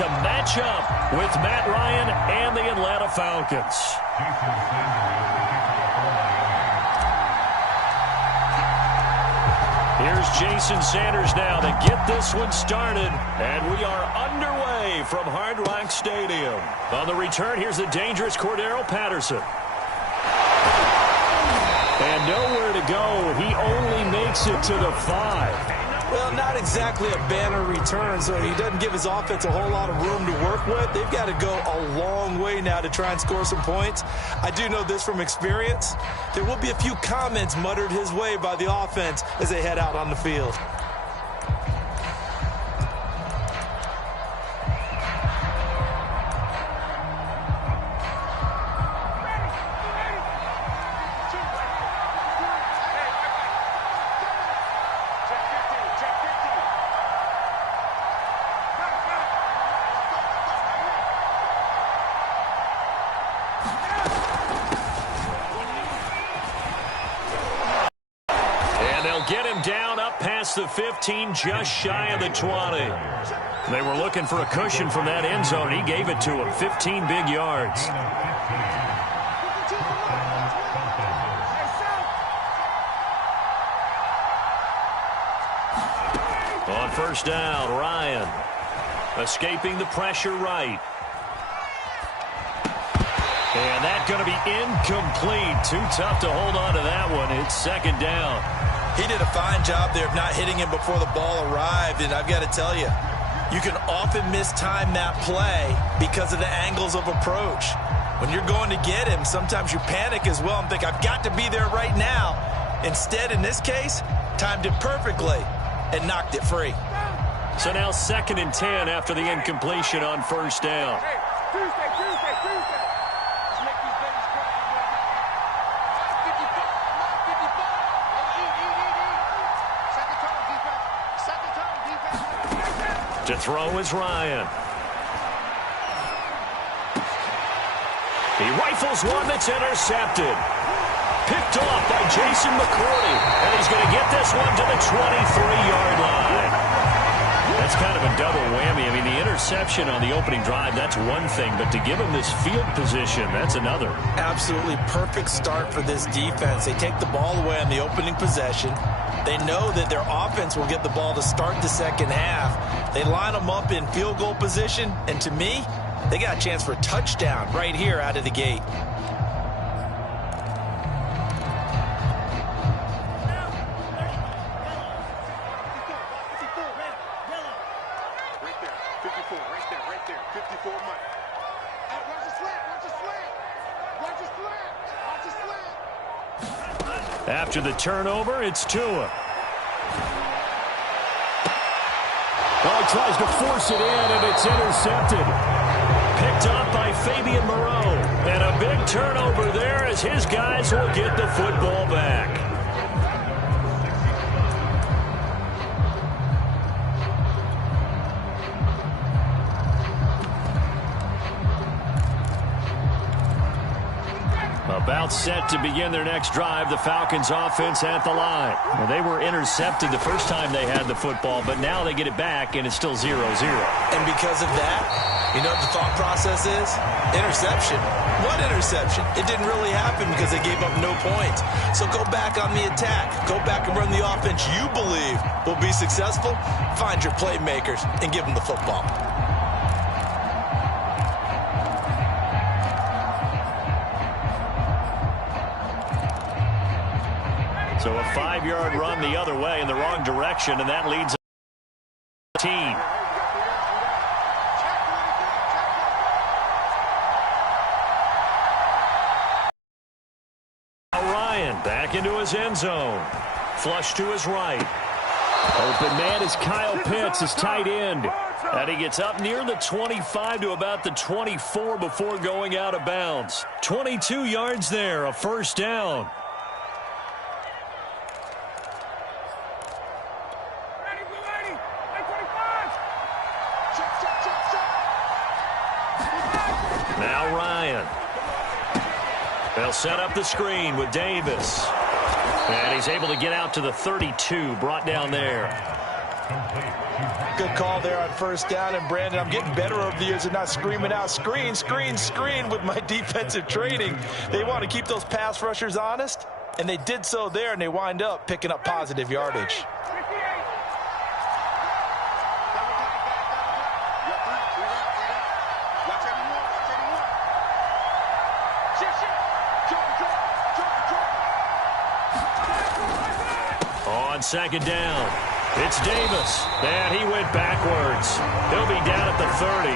to match up with Matt Ryan and the Atlanta Falcons. Here's Jason Sanders now to get this one started. And we are underway from Hard Rock Stadium. On the return, here's the dangerous Cordero Patterson. And nowhere to go. He only makes it to the 5. Well, not exactly a banner return, so he doesn't give his offense a whole lot of room to work with. They've got to go a long way now to try and score some points. I do know this from experience. There will be a few comments muttered his way by the offense as they head out on the field. Get him down up past the 15, just shy of the 20. They were looking for a cushion from that end zone. He gave it to him, 15 big yards. On first down, Ryan escaping the pressure right. And that's going to be incomplete. Too tough to hold on to that one. It's second down. He did a fine job there of not hitting him before the ball arrived, and I've got to tell you, you can often mistime that play because of the angles of approach. When you're going to get him, sometimes you panic as well and think, I've got to be there right now. Instead, in this case, timed it perfectly and knocked it free. So now 2nd and 10 after the incompletion on first down. To throw is Ryan. He rifles one that's intercepted. Picked off by Jason McCourty. And he's going to get this one to the 23-yard line. That's kind of a double whammy. I mean, the interception on the opening drive, that's one thing. But to give him this field position, that's another. Absolutely perfect start for this defense. They take the ball away on the opening possession. They know that their offense will get the ball to start the second half. They line them up in field goal position, and to me, they got a chance for a touchdown right here out of the gate. After the turnover, it's Tua. Well, he tries to force it in, and it's intercepted. Picked up by Fabian Moreau. And a big turnover there as his guys will get the football back. About set to begin their next drive, the Falcons offense at the line. Well, they were intercepted the first time they had the football, but now they get it back, and it's still 0-0. And because of that, you know what the thought process is? Interception. What interception? It didn't really happen because they gave up no points. So go back on the attack. Go back and run the offense you believe will be successful. Find your playmakers and give them the football. So a 5-yard run the other way in the wrong direction, and that leads the team. Now Ryan back into his end zone. Flush to his right. Open man is Kyle Pitts, his tight end. And he gets up near the 25 to about the 24 before going out of bounds. 22 yards there, a first down. Now Ryan. They'll set up the screen with Davis. And he's able to get out to the 32, brought down there. Good call there on first down. And, Brandon, I'm getting better over the years and not screaming out, screen, screen, screen with my defensive training. They want to keep those pass rushers honest, and they did so there, and they wind up picking up positive yardage. On second down, it's Davis, and he went backwards. He'll be down at the 30.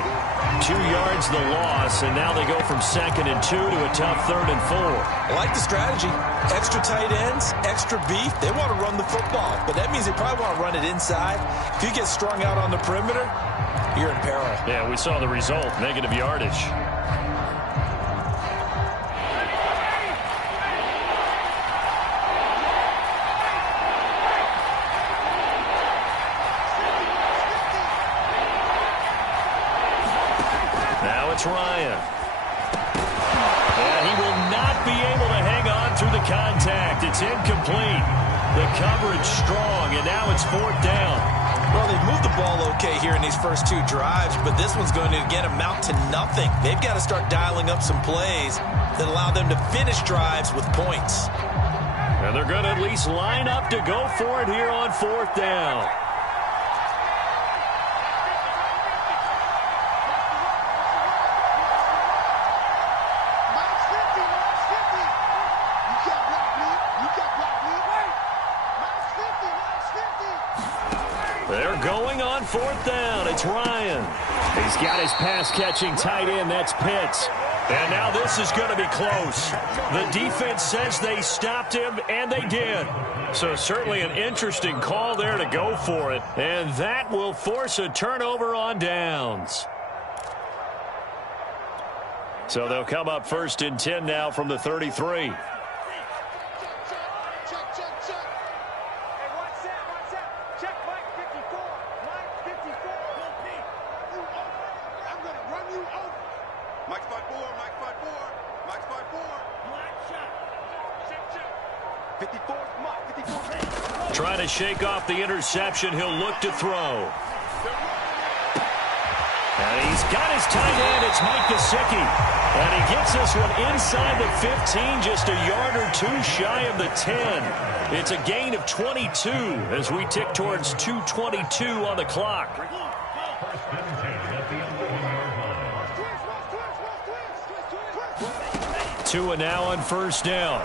2 yards the loss, and now they go from 2nd and 2 to a tough 3rd and 4. I like the strategy. Extra tight ends, extra beef. They want to run the football, but that means they probably want to run it inside. If you get strung out on the perimeter, you're in peril. Yeah, we saw the result, negative yardage. It's Ryan. And he will not be able to hang on through the contact. It's incomplete. The coverage strong, and now it's 4th down. Well, they've moved the ball okay here in these first 2 drives, but this one's going to, again, amount to nothing. They've got to start dialing up some plays that allow them to finish drives with points. And they're going to at least line up to go for it here on 4th down. They're going on 4th down. It's Ryan. He's got his pass-catching tight end. That's Pitts. And now this is going to be close. The defense says they stopped him, and they did. So certainly an interesting call there to go for it. And that will force a turnover on downs. So they'll come up 1st and 10 now from the 33. Trying to shake off the interception. He'll look to throw. And he's got his tight end. It's Mike Gesicki. And he gets this one inside the 15, just a yard or 2 shy of the 10. It's a gain of 22 as we tick towards 2:22 on the clock. 2 and now on first down.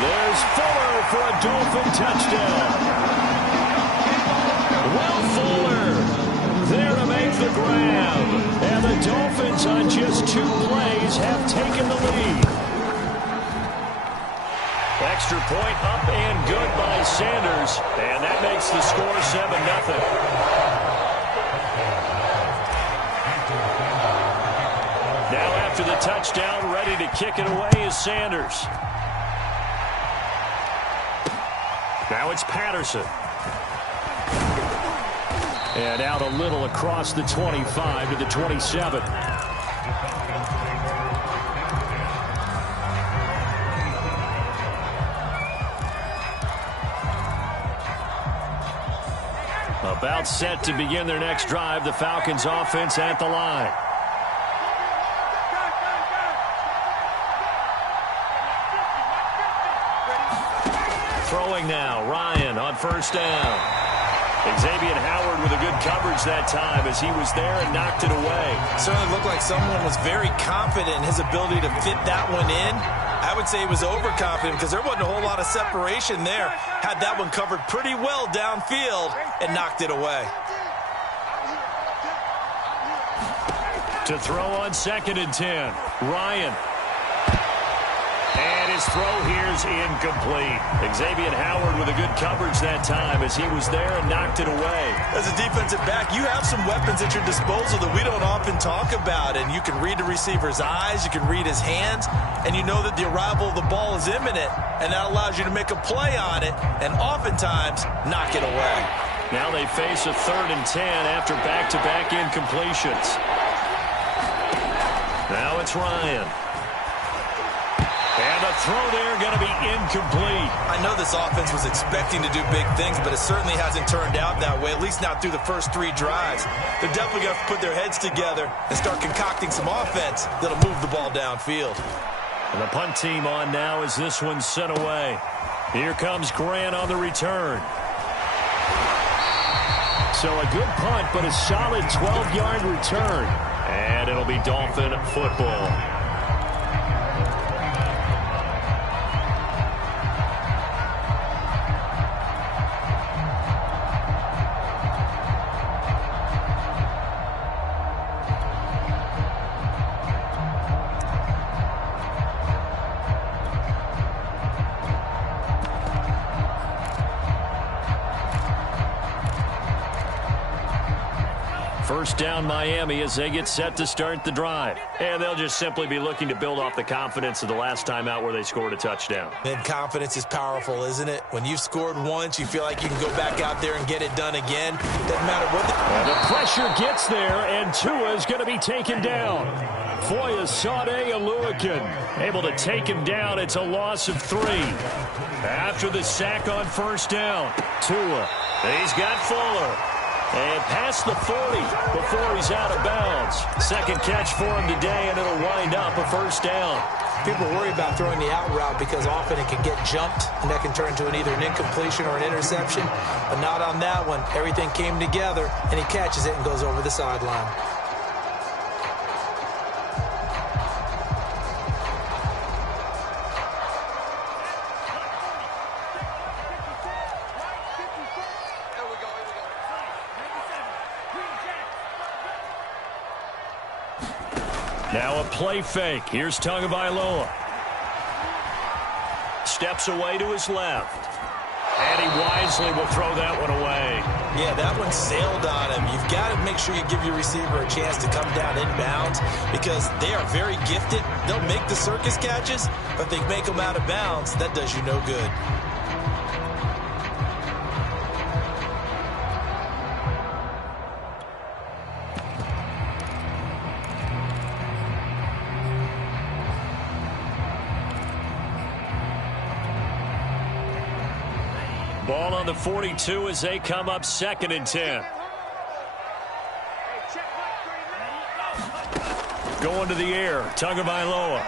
There's Fuller for a Dolphin touchdown. Will Fuller there to make the grab. And the Dolphins on just 2 plays have taken the lead. Extra point up and good by Sanders. And that makes the score 7-0. Now after the touchdown, ready to kick it away is Sanders. Now it's Patterson. And out a little across the 25 to the 27. About set to begin their next drive. The Falcons offense at the line. Throwing now, Ryan on first down. Xavier Howard with a good coverage that time as he was there and knocked it away. Certainly looked like someone was very confident in his ability to fit that one in. I would say he was overconfident because there wasn't a whole lot of separation there. Had that one covered pretty well downfield and knocked it away. To throw on 2nd and 10, Ryan. And his throw here's incomplete. Xavier Howard with a good coverage that time as he was there and knocked it away. As a defensive back, you have some weapons at your disposal that we don't often talk about. And you can read the receiver's eyes, you can read his hands, and you know that the arrival of the ball is imminent. And that allows you to make a play on it and oftentimes knock it away. Now they face a 3rd and 10 after back-to-back incompletions. Now it's Ryan. And the throw there going to be incomplete. I know this offense was expecting to do big things, but it certainly hasn't turned out that way, at least not through the first 3 drives. They're definitely going to have to put their heads together and start concocting some offense that'll move the ball downfield. And the punt team on now as this one's sent away. Here comes Grant on the return. So a good punt, but a solid 12-yard return. And it'll be Dolphin football. First down Miami as they get set to start the drive. And they'll just simply be looking to build off the confidence of the last time out where they scored a touchdown. And confidence is powerful, isn't it? When you've scored once, you feel like you can go back out there and get it done again. Doesn't matter what the pressure gets there, and Tua is going to be taken down. Foya Sade Aluakin able to take him down. It's a loss of 3. After the sack on first down, Tua, he's got Fuller. And past the 40 before he's out of bounds. Second catch for him today, and it'll wind up a first down. People worry about throwing the out route because often it can get jumped, and that can turn into either an incompletion or an interception. But not on that one. Everything came together, and he catches it and goes over the sideline. Now a play fake. Here's Tagovailoa. Steps away to his left. And he wisely will throw that one away. Yeah, that one sailed on him. You've got to make sure you give your receiver a chance to come down inbounds because they are very gifted. They'll make the circus catches, but they make them out of bounds. That does you no good. Ball on the 42 as they come up 2nd and 10. Going to the air, Tagovailoa.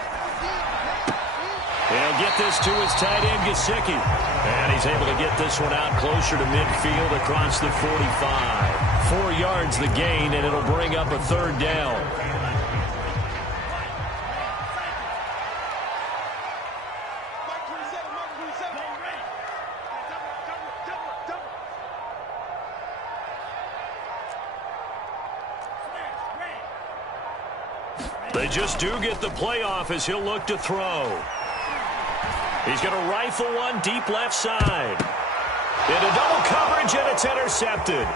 He'll get this to his tight end, Gesicki. And he's able to get this one out closer to midfield across the 45. 4 yards the gain, and it'll bring up a 3rd down. They just do get the playoff as he'll look to throw. He's going to rifle one deep left side. Into double coverage, and it's intercepted.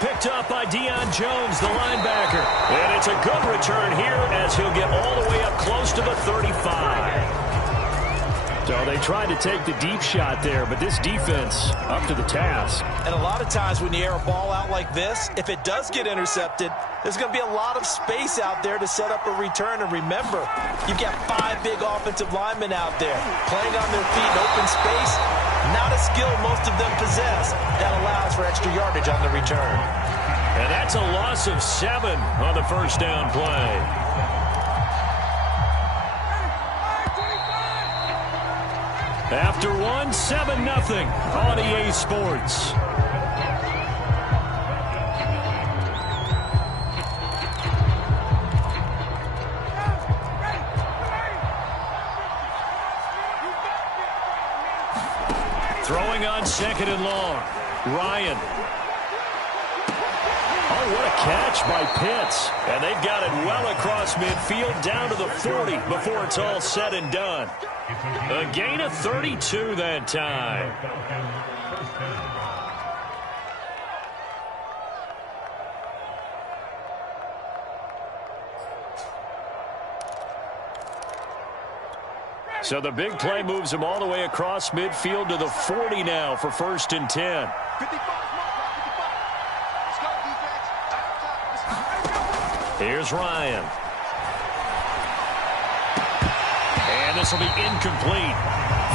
Picked up by Deion Jones, the linebacker. And it's a good return here as he'll get all the way up close to the 35. So they tried to take the deep shot there, but this defense up to the task. And a lot of times when you air a ball out like this, if it does get intercepted, there's going to be a lot of space out there to set up a return. And remember, you've got 5 big offensive linemen out there playing on their feet in open space. Not a skill most of them possess. That allows for extra yardage on the return. And that's a loss of 7 on the first down play. After one, 7-0 on EA Sports. Throwing on 2nd and long. Ryan. Oh, what a catch by Pitts. And they've got it well across midfield down to the 40 before it's all said and done. A gain of 32 that time. So the big play moves him all the way across midfield to the 40 now for 1st and 10. Here's Ryan. And And this will be incomplete.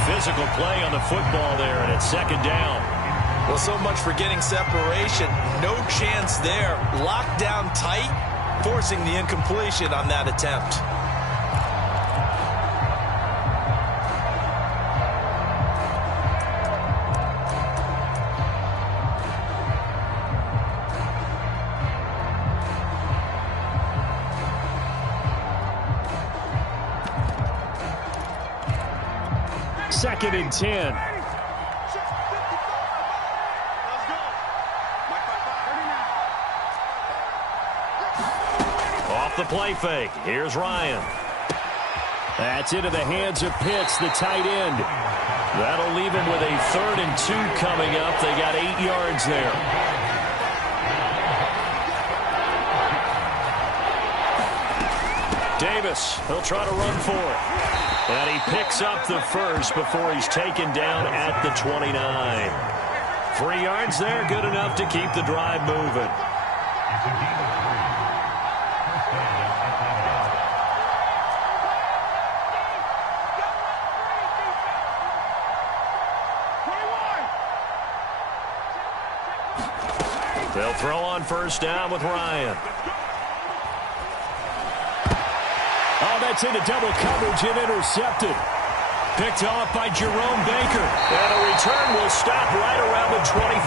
Physical play on the football there, and it's second down. Well, so much for getting separation. No chance there. Locked down tight, forcing the incompletion on that attempt. Second and 10. Off the play fake. Here's Ryan. That's into the hands of Pitts, the tight end. That'll leave him with a 3rd and 2 coming up. They got 8 yards there. Davis, he'll try to run for it. And he picks up the first before he's taken down at the 29. 3 yards there, good enough to keep the drive moving. They'll throw on first down with Ryan. Oh, that's into double coverage and intercepted. Picked off by Jerome Baker. And a return will stop right around the 25.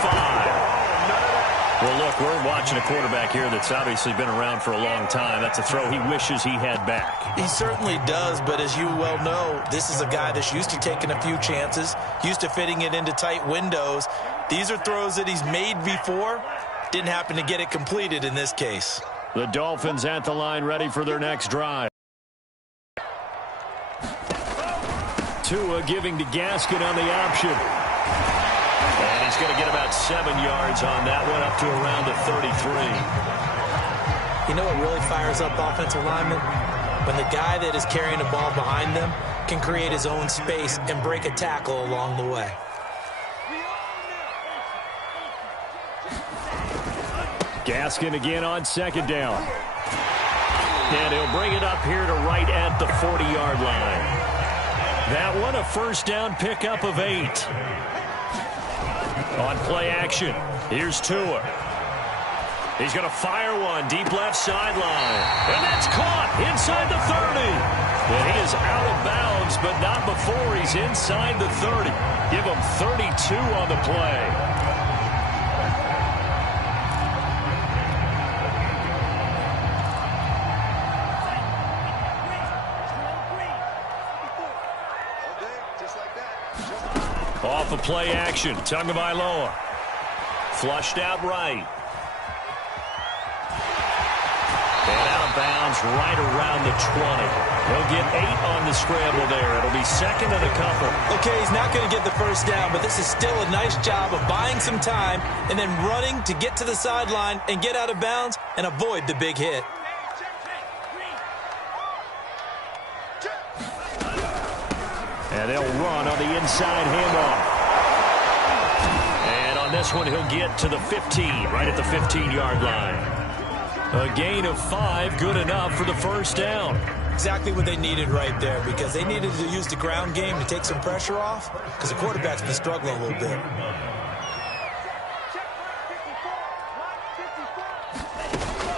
Well, look, we're watching a quarterback here that's obviously been around for a long time. That's a throw he wishes he had back. He certainly does, but as you well know, this is a guy that's used to taking a few chances, used to fitting it into tight windows. These are throws that he's made before. Didn't happen to get it completed in this case. The Dolphins at the line ready for their next drive. Tua giving to Gaskin on the option. And he's going to get about 7 yards on that one, up to around the 33. You know what really fires up offensive linemen? When the guy that is carrying the ball behind them can create his own space and break a tackle along the way. Gaskin again on second down. And he'll bring it up here to right at the 40-yard line. That one a first down pickup of 8. On play action, here's Tua. He's going to fire one deep left sideline. And that's caught inside the 30. And he is out of bounds, but not before he's inside the 30. Give him 32 on the play. Off of play action, Tagovailoa. Flushed out right. And out of bounds right around the 20. He'll get 8 on the scramble there. It'll be second and a couple. Okay, he's not going to get the first down, but this is still a nice job of buying some time and then running to get to the sideline and get out of bounds and avoid the big hit. And they'll run on the inside handoff. And on this one, he'll get to the 15, right at the 15-yard line. A gain of 5, good enough for the first down. Exactly what they needed right there, because they needed to use the ground game to take some pressure off, because the quarterback's been struggling a little bit.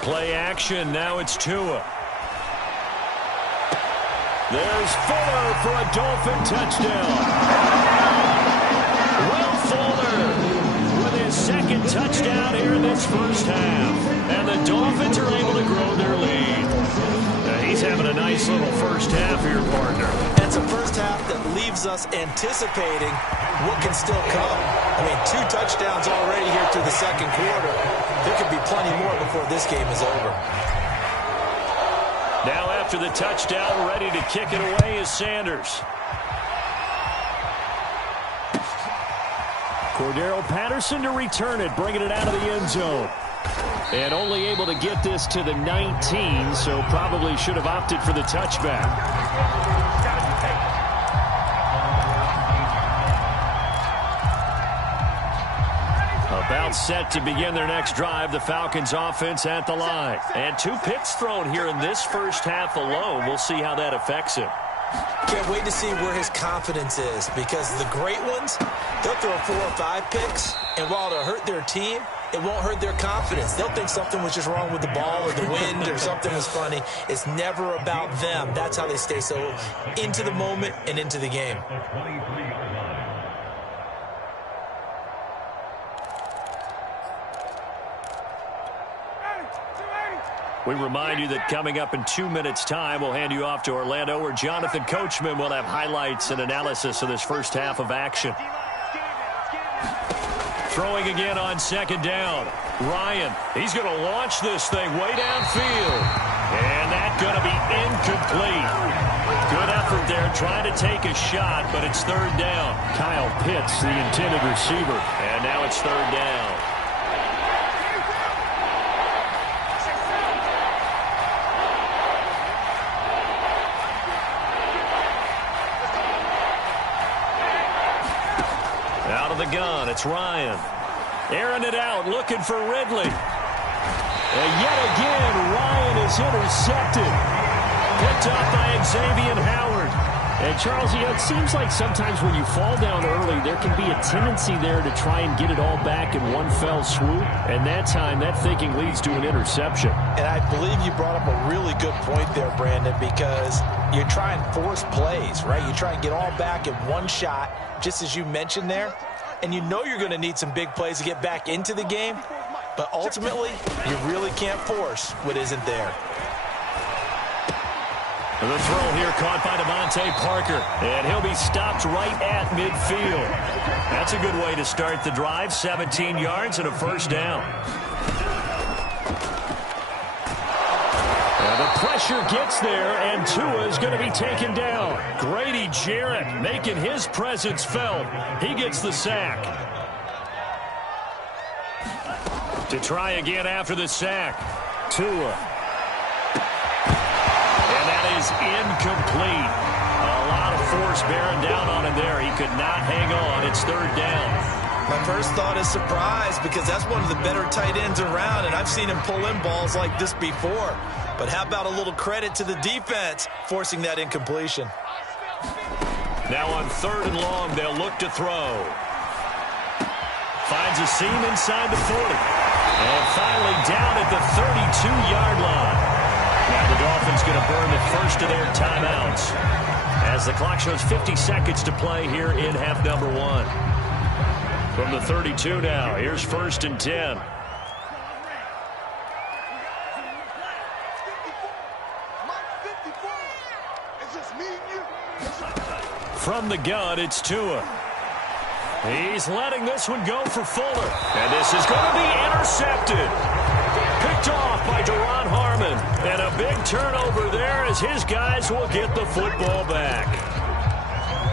Play action, now it's Tua. There's Fuller for a Dolphin touchdown. Will Fuller with his second touchdown here in this first half. And the Dolphins are able to grow their lead. He's having a nice little first half here, partner. That's a first half that leaves us anticipating what can still come. I mean, 2 touchdowns already here through the second quarter. There could be plenty more before this game is over. Now after the touchdown, ready to kick it away is Sanders. Cordero Patterson to return it, bringing it out of the end zone. And only able to get this to the 19, so probably should have opted for the touchback. About set to begin their next drive, the Falcons offense at the line. And 2 picks thrown here in this first half alone. We'll see how that affects him. Can't wait to see where his confidence is, because the great ones, they'll throw 4 or 5 picks, and while it'll hurt their team, it won't hurt their confidence. They'll think something was just wrong with the ball or the wind or something was funny. It's never about them. That's how they stay so into the moment and into the game. We remind you that coming up in 2 minutes' time, we'll hand you off to Orlando, where Jonathan Coachman will have highlights and analysis of this first half of action. Throwing again on second down. Ryan, he's going to launch this thing way downfield. And that's going to be incomplete. Good effort there trying to take a shot, but it's third down. Kyle Pitts, the intended receiver. And now it's third down. Out of the gun, it's Ryan. Airing it out, looking for Ridley. And yet again, Ryan is intercepted. Picked up by Xavier Howard. And Charles, it seems like sometimes when you fall down early, there can be a tendency there to try and get it all back in one fell swoop. And that time, that thinking leads to an interception. And I believe you brought up a really good point there, Brandon, because you try and force plays, right? You try and get all back in one shot, just as you mentioned there. And you know you're going to need some big plays to get back into the game. But ultimately, you really can't force what isn't there. The throw here caught by Devontae Parker, and he'll be stopped right at midfield. That's a good way to start the drive, 17 yards and a first down. And the pressure gets there, and Tua is going to be taken down. Grady Jarrett making his presence felt. He gets the sack. To try again after the sack, Tua. Is incomplete. A lot of force bearing down on him there. He could not hang on. It's third down. My first thought is surprise, because that's one of the better tight ends around, and I've seen him pull in balls like this before. But how about a little credit to the defense forcing that incompletion? Now on third and long, they'll look to throw. Finds a seam inside the 40. And finally down at the 32-yard line. Now the Dolphins going to burn the first of their timeouts as the clock shows 50 seconds to play here in half number 1. From the 32 now, here's first and 10. From the gun, it's Tua. He's letting this one go for Fuller. And this is going to be intercepted. Picked off by Duron Harmon. And a big turnover there as his guys will get the football back.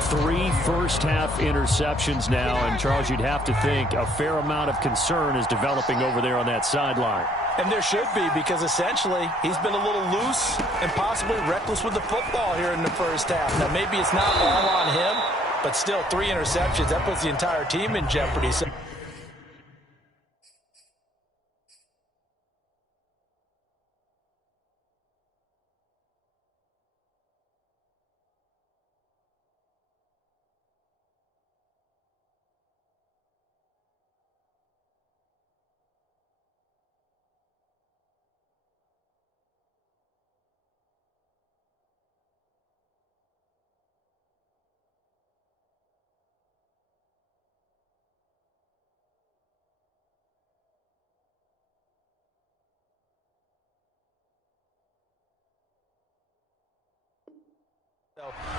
3 first-half interceptions now. And, Charles, you'd have to think a fair amount of concern is developing over there on that sideline. And there should be, because essentially he's been a little loose and possibly reckless with the football here in the first half. Now, maybe it's not all on him, but still 3 interceptions. That puts the entire team in jeopardy. So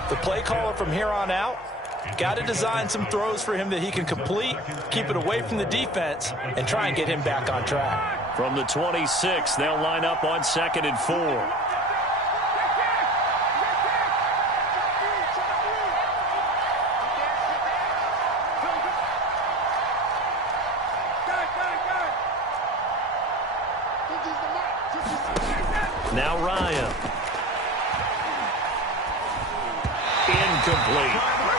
the play caller from here on out got to design some throws for him that he can complete, keep it away from the defense, and try and get him back on track. From the 26, they'll line up on 2nd and 4. Now Ryan. Incomplete.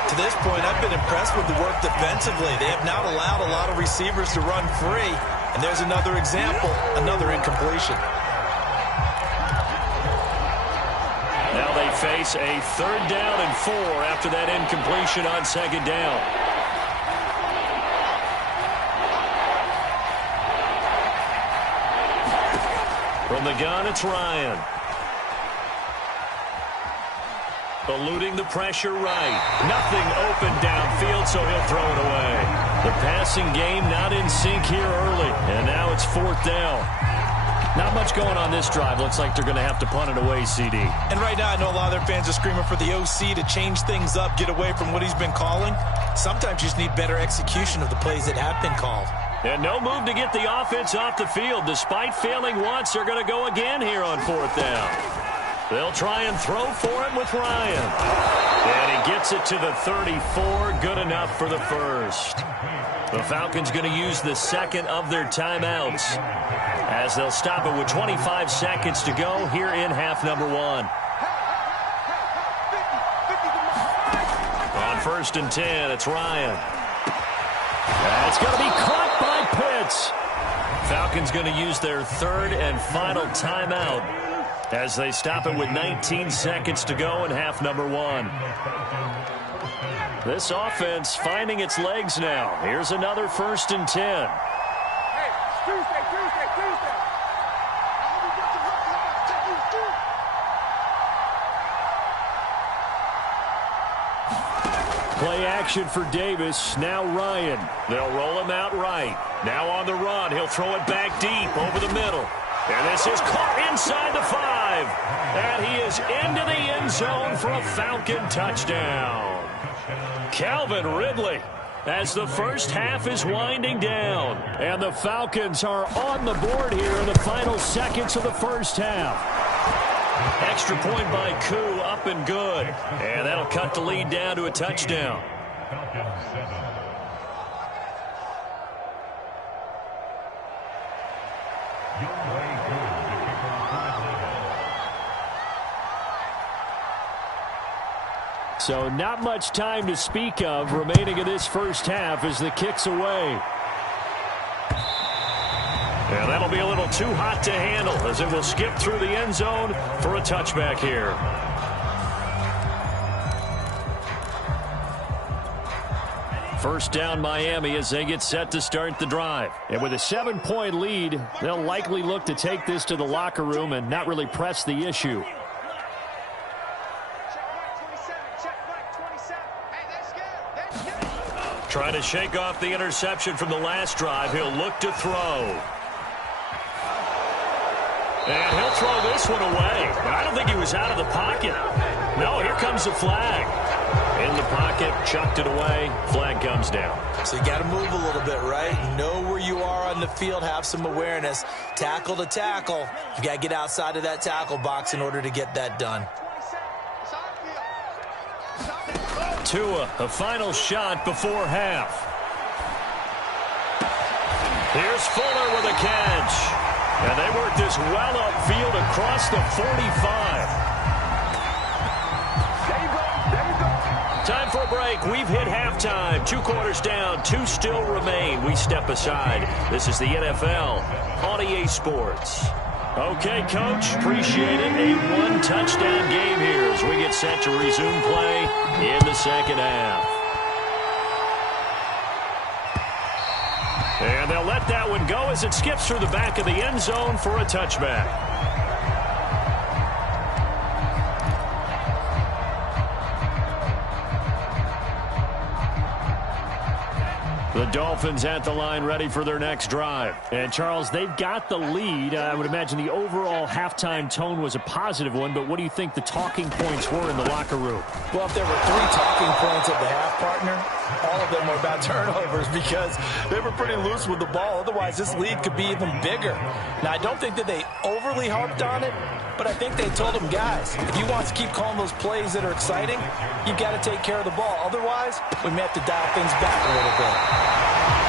To this point, I've been impressed with the work defensively. They have not allowed a lot of receivers to run free. And there's another example, another incompletion. Now they face a 3rd down and 4 after that incompletion on 2nd down. From the gun, it's Ryan. Eluding the pressure right. Nothing open downfield, so he'll throw it away. The passing game not in sync here early, and now it's 4th down. Not much going on this drive. Looks like they're going to have to punt it away, CD. And right now, I know a lot of their fans are screaming for the OC to change things up, get away from what he's been calling. Sometimes you just need better execution of the plays that have been called. And no move to get the offense off the field. Despite failing once, they're going to go again here on 4th down. They'll try and throw for it with Ryan. And he gets it to the 34. Good enough for the first. The Falcons going to use the 2nd of their timeouts, as they'll stop it with 25 seconds to go here in half number 1. On 1st and 10, it's Ryan. That's going to be caught by Pitts. Falcons going to use their 3rd and final timeout, as they stop it with 19 seconds to go in half number 1. This offense finding its legs now. Here's another 1st and 10. Play action for Davis. Now Ryan. They'll roll him out right. Now on the run. He'll throw it back deep over the middle. And this is caught inside the 5. And he is into the end zone for a Falcon touchdown. Calvin Ridley, as the first half is winding down. And the Falcons are on the board here in the final seconds of the first half. Extra point by Koo, up and good. And that'll cut the lead down to a touchdown. So not much time to speak of remaining in this first half as the kick's away. And that'll be a little too hot to handle, as it will skip through the end zone for a touchback here. First down Miami as they get set to start the drive. And with a 7-point lead, they'll likely look to take this to the locker room and not really press the issue. Trying to shake off the interception from the last drive. He'll look to throw. And he'll throw this one away. But I don't think he was out of the pocket. No, here comes the flag. In the pocket, chucked it away. Flag comes down. So you got to move a little bit, right? Know where you are on the field, have some awareness. Tackle to tackle. You got to get outside of that tackle box in order to get that done. Tua, a final shot before half. Here's Fuller with a catch. And they work this well upfield across the 45. Time for a break. We've hit halftime. 2 quarters down. 2 still remain. We step aside. This is the NFL on EA Sports. Okay, Coach, appreciate it. A 1-touchdown game here as we get set to resume play in the second half. And they'll let that one go as it skips through the back of the end zone for a touchback. The Dolphins at the line ready for their next drive. And, Charles, they've got the lead. I would imagine the overall halftime tone was a positive one, but what do you think the talking points were in the locker room? Well, if there were 3 talking points at the half, partner, all of them were about turnovers because they were pretty loose with the ball. Otherwise, this lead could be even bigger. Now, I don't think that they overly harped on it, but I think they told them, guys, if you want to keep calling those plays that are exciting, you've got to take care of the ball. Otherwise, we may have to dial things back a little bit.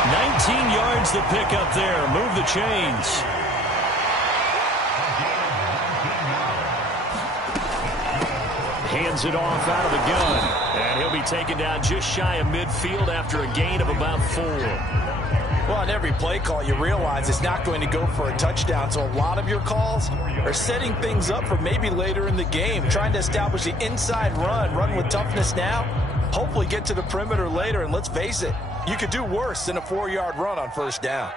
19 yards to pick up there. Move the chains. Hands it off out of the gun. And he'll be taken down just shy of midfield after a gain of about 4. Well, on every play call, you realize it's not going to go for a touchdown. So a lot of your calls are setting things up for maybe later in the game, trying to establish the inside run with toughness now, hopefully get to the perimeter later. And let's face it, you could do worse than a 4-yard run on first down.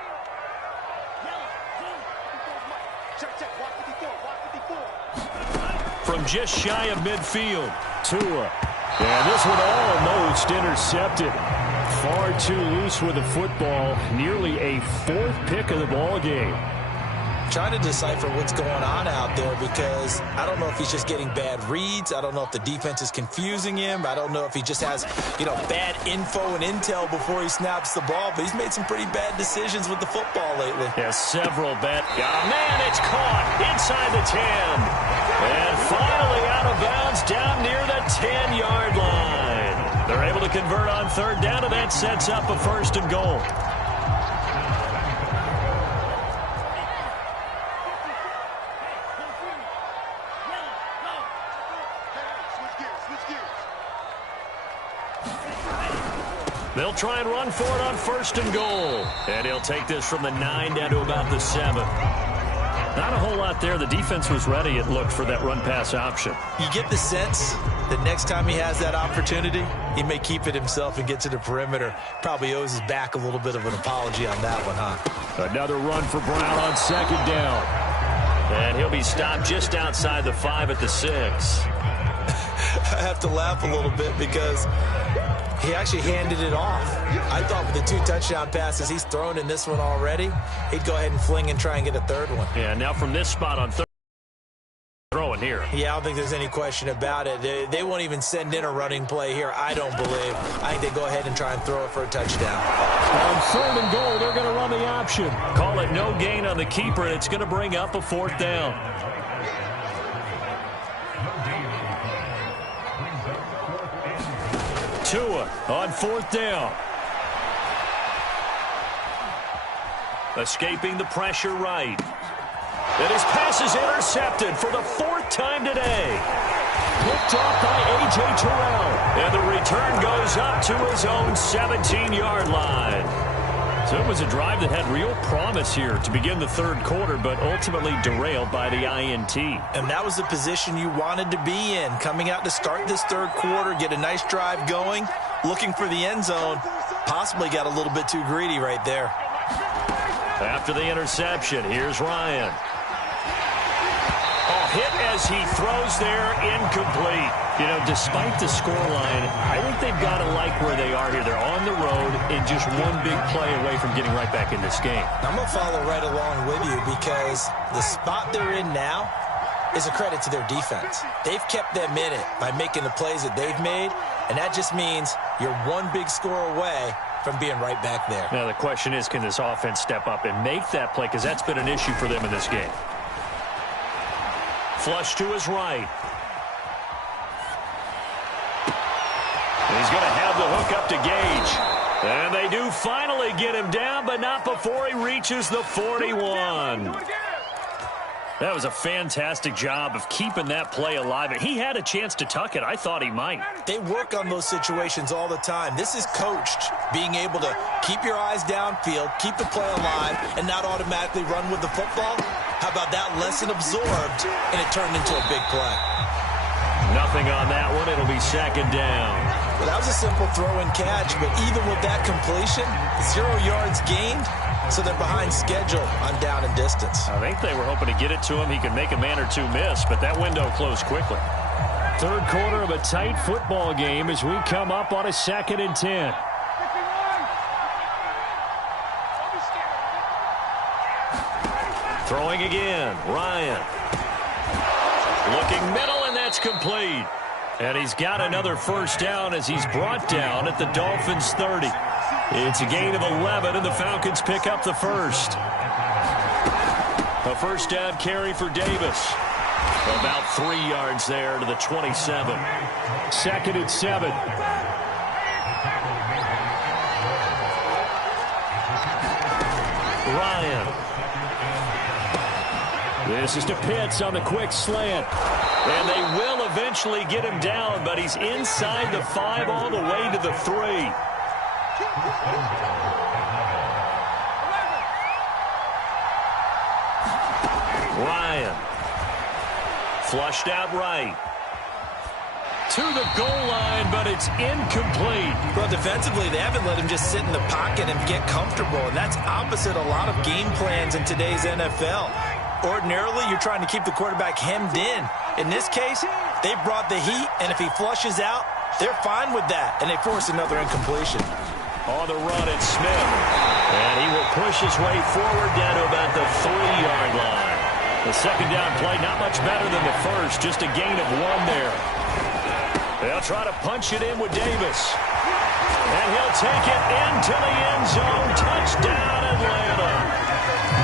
From just shy of midfield, Tua. And this one almost intercepted. Far too loose with the football. Nearly a 4th pick of the ball game. Trying to decipher what's going on out there because I don't know if he's just getting bad reads. I don't know if the defense is confusing him. I don't know if he just has, bad info and intel before he snaps the ball. But he's made some pretty bad decisions with the football lately. Yeah, several bad. Oh, man, it's caught inside the 10. And finally out of bounds down near the 10-yard line. They're able to convert on third down, and that sets up a 1st and goal. They'll try and run for it on 1st and goal. And he'll take this from the 9 down to about the 7. Not a whole lot there. The defense was ready, it looked, for that run-pass option. You get the sense that next time he has that opportunity, he may keep it himself and get to the perimeter. Probably owes his back a little bit of an apology on that one, huh? Another run for Brown on 2nd down. And he'll be stopped just outside the 5 at the 6. I have to laugh a little bit because he actually handed it off. I thought with the 2 touchdown passes he's thrown in this one already, he'd go ahead and fling and try and get a 3rd one. Yeah, now from this spot on 3rd, throwing here. Yeah, I don't think there's any question about it. They won't even send in a running play here, I don't believe. I think they go ahead and try and throw it for a touchdown. On 3rd and goal, they're going to run the option. Call it no gain on the keeper, and it's going to bring up a 4th down. Tua on 4th down. Escaping the pressure right. And his pass is intercepted for the 4th time today. Picked off by A.J. Terrell. And the return goes up to his own 17-yard line. So it was a drive that had real promise here to begin the 3rd quarter, but ultimately derailed by the INT. And that was the position you wanted to be in, coming out to start this 3rd quarter, get a nice drive going, looking for the end zone. Possibly got a little bit too greedy right there. After the interception, here's Ryan. Hit as he throws there, incomplete. Despite the scoreline, I think they've got to like where they are here. They're on the road and just one big play away from getting right back in this game. I'm going to follow right along with you because the spot they're in now is a credit to their defense. They've kept them in it by making the plays that they've made, and that just means you're one big score away from being right back there. Now, the question is, can this offense step up and make that play? Because that's been an issue for them in this game. Flush to his right. He's going to have the hook up to Gage. And they do finally get him down, but not before he reaches the 41. That was a fantastic job of keeping that play alive. And he had a chance to tuck it. I thought he might. They work on those situations all the time. This is coached, being able to keep your eyes downfield, keep the play alive, and not automatically run with the football. How about that lesson absorbed, and it turned into a big play? Nothing on that one. It'll be 2nd down. Well, that was a simple throw and catch, but even with that completion, 0 yards gained. So they're behind schedule on down and distance. I think they were hoping to get it to him. He could make a man or two miss, but that window closed quickly. 3rd quarter of a tight football game as we come up on a 2nd and 10. Throwing again, Ryan. Looking middle, and that's complete. And he's got another 1st down as he's brought down at the Dolphins' 30. It's a gain of 11, and the Falcons pick up the 1st. A 1st down carry for Davis. About 3 yards there to the 27. 2nd and 7. Ryan. This is to Pitts on the quick slant. And they will eventually get him down, but he's inside the 5 all the way to the 3. Ryan. Flushed out right. To the goal line, but it's incomplete. Well, defensively, they haven't let him just sit in the pocket and get comfortable, and that's opposite a lot of game plans in today's NFL. Ordinarily, you're trying to keep the quarterback hemmed in. In this case, they brought the heat, and if he flushes out, they're fine with that, and they force another incompletion. On the run, it's Smith. And he will push his way forward down to about the 3-yard line. The second down play, not much better than the first, just a gain of 1 there. They'll try to punch it in with Davis. And he'll take it into the end zone. Touchdown, Atlanta.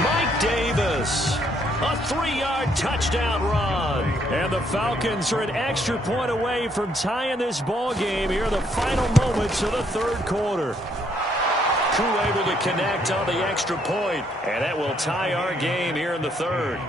Mike Davis. A 3-yard touchdown run. And the Falcons are an extra point away from tying this ball game here in the final moments of the third quarter. Crew able to connect on the extra point, and that will tie our game here in the third.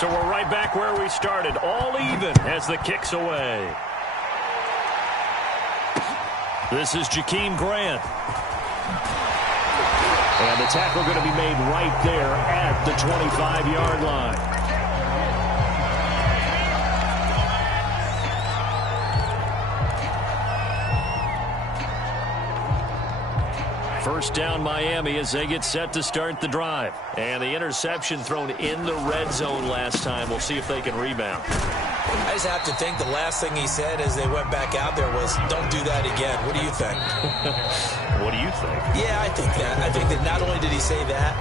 So we're right back where we started, all even as the kick's away. This is Jakeem Grant. And the tackle going to be made right there at the 25-yard line. First down Miami as they get set to start the drive. And the interception thrown in the red zone last time. We'll see if they can rebound. I just have to think the last thing he said as they went back out there was, don't do that again. What do you think? What do you think? Yeah, I think that. I think that not only did he say that,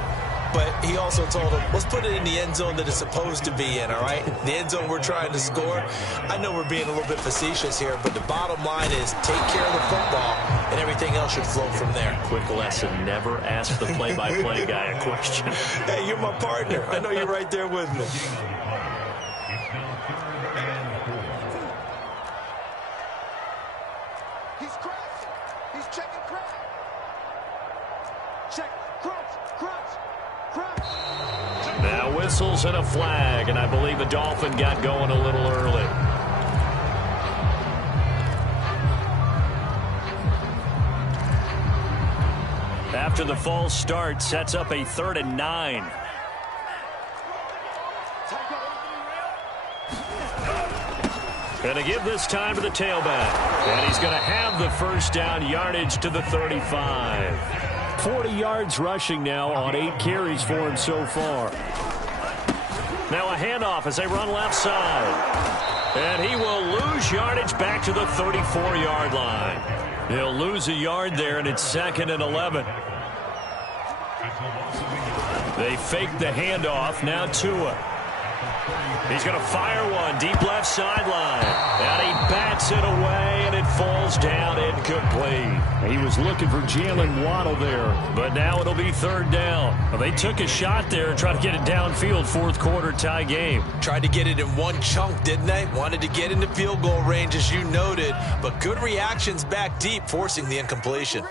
but he also told him, let's put it in the end zone that it's supposed to be in, all right? The end zone we're trying to score. I know we're being a little bit facetious here, but the bottom line is take care of the football, and everything else should flow from there. Quick lesson, never ask the play-by-play guy a question. Hey, you're my partner. I know you're right there with me. He's crashing. He's checking crash. Check. Crunch. Now whistles and a flag, and I believe the Dolphin got going a little early. After the false start, sets up a 3rd and 9. Going to give this time to the tailback. And he's going to have the first down, yardage to the 35. 40 yards rushing now on 8 carries for him so far. Now a handoff as they run left side. And he will lose yardage back to the 34-yard line. He'll lose a yard there, and it's 2nd and 11. They fake the handoff. Now Tua. He's going to fire one deep left sideline. And he bats it away, and it falls down incomplete. He was looking for Jalen Waddle there, but now it'll be 3rd down. Well, they took a shot there and tried to get it downfield. 4th quarter tie game. Tried to get it in one chunk, didn't they? Wanted to get into field goal range, as you noted, but good reactions back deep, forcing the incompletion.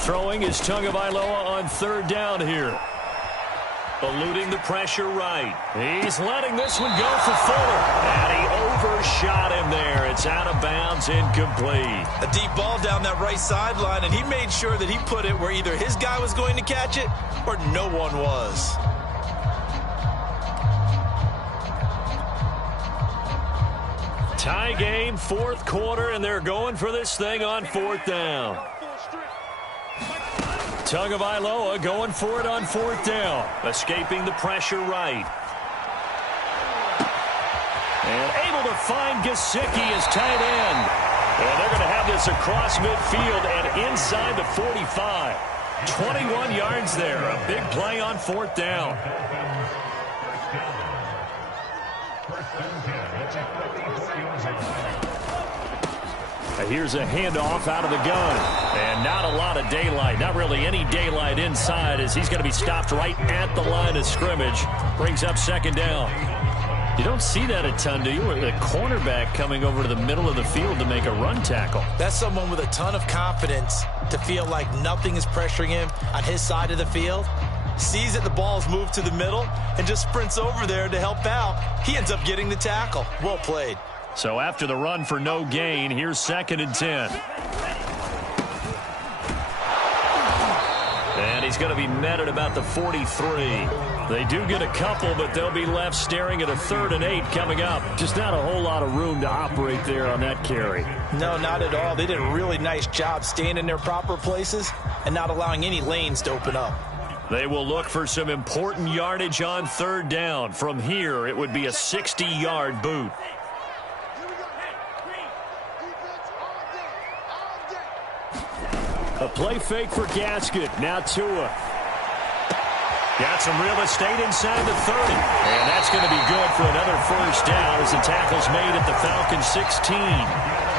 Throwing is Tagovailoa on 3rd down here. Eluding the pressure right. He's letting this one go for Fuller. And he overshot him there. It's out of bounds, incomplete. A deep ball down that right sideline, and he made sure that he put it where either his guy was going to catch it or no one was. Tie game, 4th quarter, and they're going for this thing on 4th down. Tagovailoa going for it on 4th down. Escaping the pressure right. And able to find Gesicki as tight end. And they're going to have this across midfield and inside the 45. 21 yards there. A big play on 4th down. Here's a handoff out of the gun. And not a lot of daylight. Not really any daylight inside as he's going to be stopped right at the line of scrimmage. Brings up second down. You don't see that a ton, do you? The cornerback coming over to the middle of the field to make a run tackle. That's someone with a ton of confidence to feel like nothing is pressuring him on his side of the field. Sees that the ball's moved to the middle and just sprints over there to help out. He ends up getting the tackle. Well played. So after the run for no gain, here's 2nd and 10. And he's going to be met at about the 43. They do get a couple, but they'll be left staring at a 3rd and 8 coming up. Just not a whole lot of room to operate there on that carry. No, not at all. They did a really nice job staying in their proper places and not allowing any lanes to open up. They will look for some important yardage on 3rd down. From here, it would be a 60-yard boot. A play fake for Gasket. Now Tua. Got some real estate inside the 30. And that's going to be good for another 1st down as the tackle's made at the Falcons 16.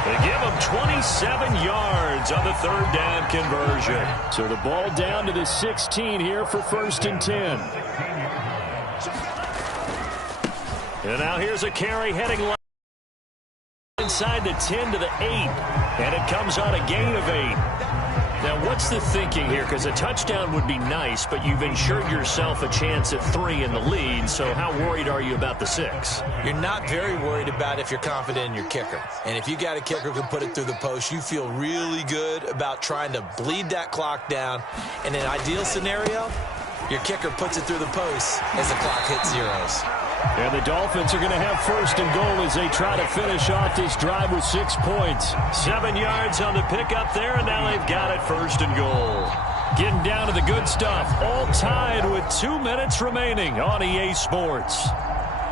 They give them 27 yards on the 3rd down conversion. So the ball down to the 16 here for 1st and 10. And now here's a carry heading inside the 10 to the 8. And it comes on a gain of 8. Now, what's the thinking here? Because a touchdown would be nice, but you've ensured yourself a chance at 3 in the lead, so how worried are you about the 6? You're not very worried about if you're confident in your kicker. And if you got a kicker who can put it through the post, you feel really good about trying to bleed that clock down. In an ideal scenario, your kicker puts it through the post as the clock hits zeros. And the Dolphins are going to have 1st and goal as they try to finish off this drive with 6 points. 7 yards on the pickup there, and now they've got it 1st and goal. Getting down to the good stuff, all tied with 2 minutes remaining on EA Sports.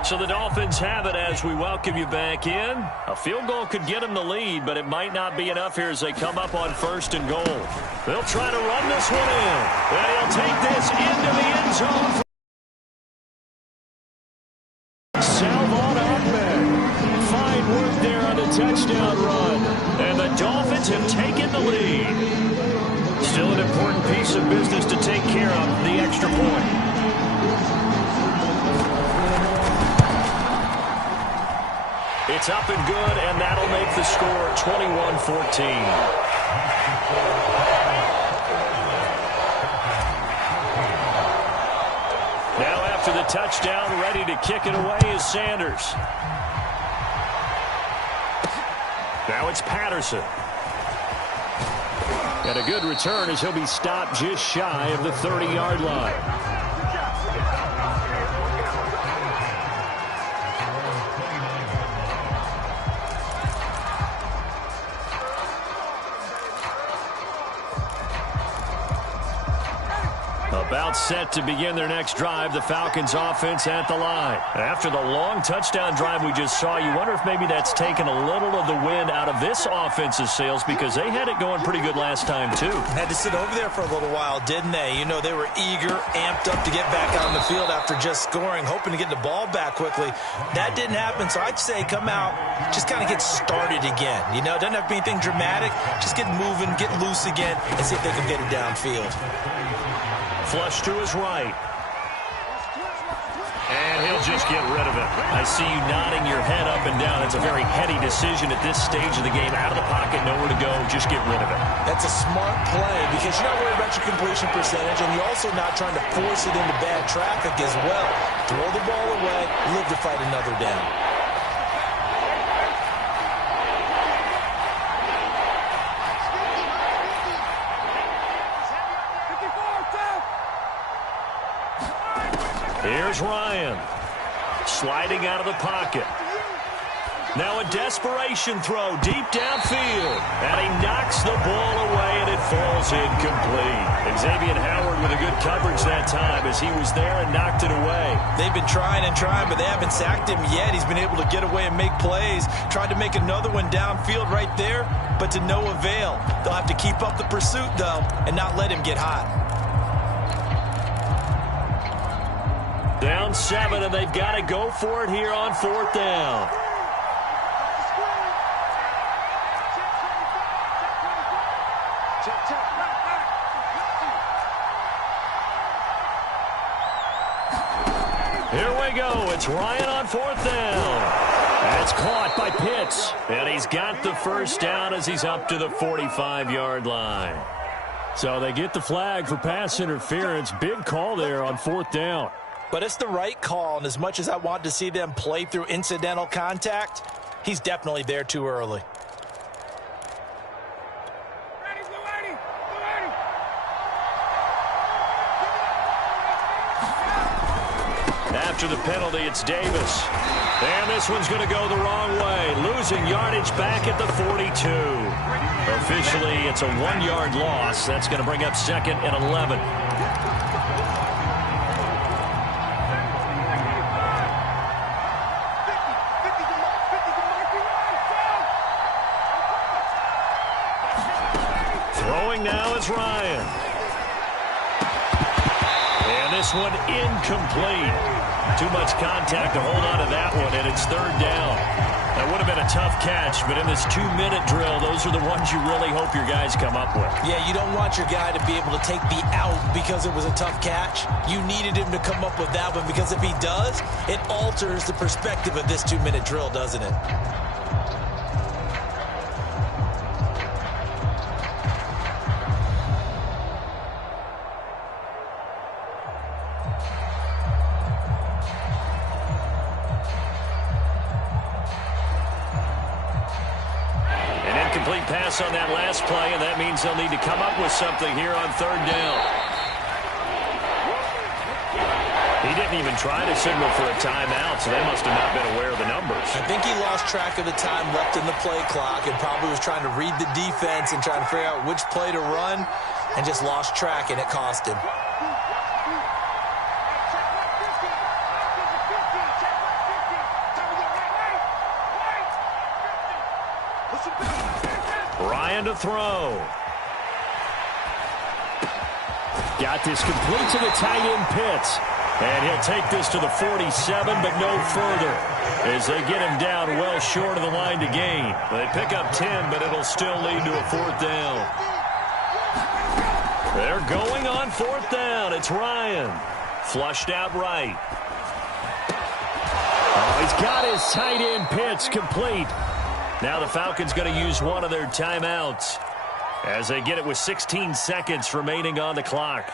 So the Dolphins have it as we welcome you back in. A field goal could get them the lead, but it might not be enough here as they come up on 1st and goal. They'll try to run this one in, and he'll take this into the end zone. Fine work there on the touchdown run. And the Dolphins have taken the lead. Still an important piece of business to take care of, the extra point. It's up and good, and that'll make the score 21-14. Now after the touchdown, ready to kick it away is Sanders. Now it's Patterson. And a good return as he'll be stopped just shy of the 30-yard line. About set to begin their next drive, the Falcons offense at the line. After the long touchdown drive we just saw, you wonder if maybe that's taken a little of the wind out of this offense's sails because they had it going pretty good last time too. Had to sit over there for a little while, didn't they? You know, they were eager, amped up to get back out on the field after just scoring, hoping to get the ball back quickly. That didn't happen, so I'd say come out, just kind of get started again. You know, it doesn't have to be anything dramatic. Just get moving, get loose again, and see if they can get it downfield. Flush to his right. And he'll just get rid of it. I see you nodding your head up and down. It's a very heady decision at this stage of the game. Out of the pocket, nowhere to go. Just get rid of it. That's a smart play because you're not worried about your completion percentage, and you're also not trying to force it into bad traffic as well. Throw the ball away, live to fight another down. Here's Ryan, sliding out of the pocket. Now a desperation throw deep downfield, and he knocks the ball away, and it falls incomplete. Xavier Howard with a good coverage that time as he was there and knocked it away. They've been trying and trying, but they haven't sacked him yet. He's been able to get away and make plays. Tried to make another one downfield right there, but to no avail. They'll have to keep up the pursuit, though, and not let him get hot. Down 7, and they've got to go for it here on 4th down. Here we go. It's Ryan on 4th down. And it's caught by Pitts. And he's got the first down as he's up to the 45-yard line. So they get the flag for pass interference. Big call there on 4th down. But it's the right call, and as much as I want to see them play through incidental contact, he's definitely there too early. After the penalty, it's Davis. And this one's going to go the wrong way. Losing yardage back at the 42. Officially, it's a 1-yard loss. That's going to bring up 2nd and 11. Throwing now is Ryan. And this one incomplete. Too much contact to hold on to that one, and it's 3rd down. That would have been a tough catch, but in this 2-minute drill, those are the ones you really hope your guys come up with. Yeah, you don't want your guy to be able to take the out because it was a tough catch. You needed him to come up with that one, because if he does, it alters the perspective of this 2-minute drill, doesn't it? Incomplete pass on that last play, and that means they'll need to come up with something here on 3rd down. He didn't even try to signal for a timeout, so they must have not been aware of the numbers. I think he lost track of the time left in the play clock and probably was trying to read the defense and trying to figure out which play to run, and just lost track, and it cost him. Ryan to throw. Got this complete to the tight end Pitts. And he'll take this to the 47, but no further, as they get him down well short of the line to gain. They pick up 10, but it'll still lead to a 4th down. They're going on 4th down. It's Ryan. Flushed out right. Oh, he's got his tight end Pitts complete. Now the Falcons going to use one of their timeouts as they get it with 16 seconds remaining on the clock.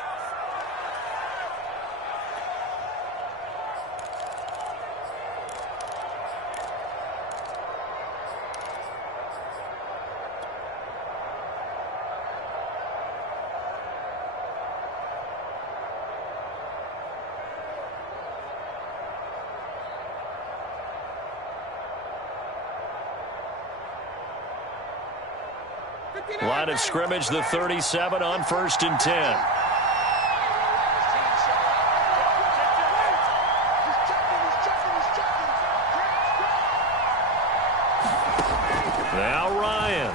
Line of scrimmage, the 37 on 1st and 10. Now Ryan.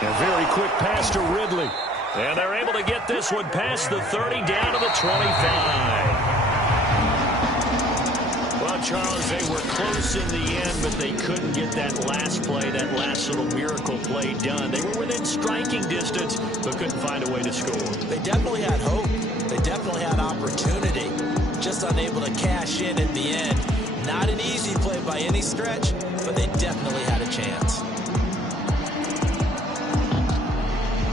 A very quick pass to Ridley. And they're able to get this one past the 30 down to the 25. Well, Charles, they were close in the end, but they couldn't get that last play, that last little miracle play done. They were within striking distance, but couldn't find a way to score. They definitely had hope. They definitely had opportunity. Just unable to cash in at the end. Not an easy play by any stretch, but they definitely had a chance.